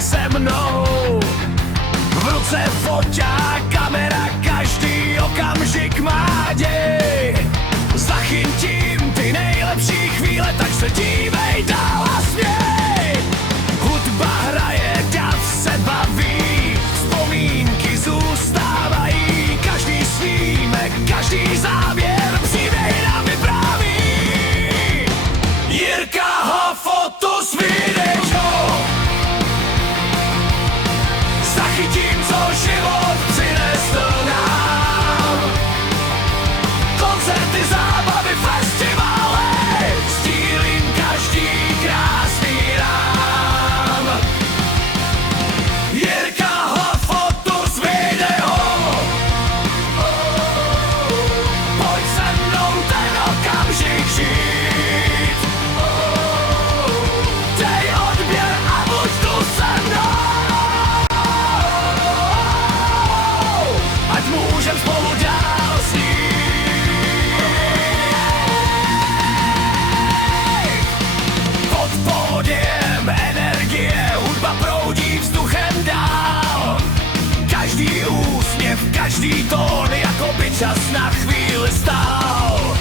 si se mnou. V ruce foťák, kamera, každý okamžik má děj. Zachytím ty nejlepší chvíle, tak se dívej dál a směj. Hudba hraje, ťa se baví, vzpomínky zůstávají. Každý snímek, každý záběr, příběhy nám vypráví. Jirka Hafotus video. Zachytím, co život přinesl nám. Koncerty, zábavy, festivaly, sdílím každý krásný rám. Jirka Hafotus video. Pojď se mnou ten okamžik žít. Dej odběr a buď tu se mnou. Ať můžem spolu dál snít. Pod pódiem energie, hudba proudí vzduchem dál. Každý úsměv, každý tón, jako by čas na chvíli stál.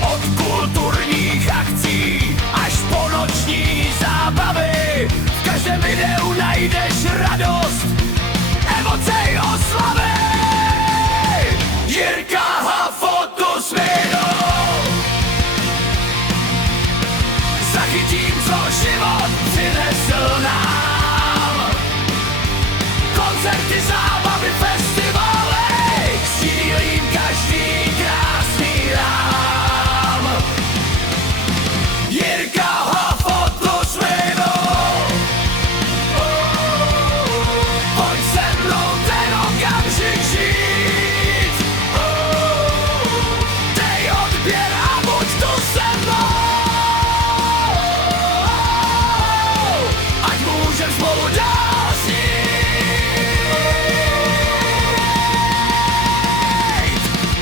Od kulturních akcí až po noční zábavy, v každém videu najdeš radost, emoce i oslavy. Jirka Hafotus video. Zachytím, co život přinesl nám. Koncerty, zábavy, festivaly, sdílím každý krásný rám. Jirka Hafotus video. Pojď se mnou ten okamžik žít. Dej odběr a buď tu se mnou. Ať můžem spolu dál snít.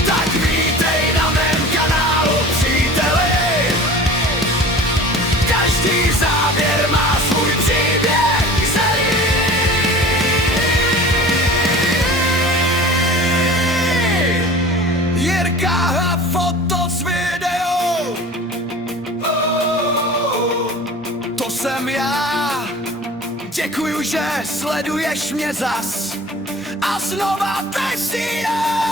Tak vítej na mém kanálu, příteli. Každý záběr má svůj příběh celý. Jirka Hafotus video. To jsem já. Děkuju, že sleduješ mě zas. A znova teď si jdem.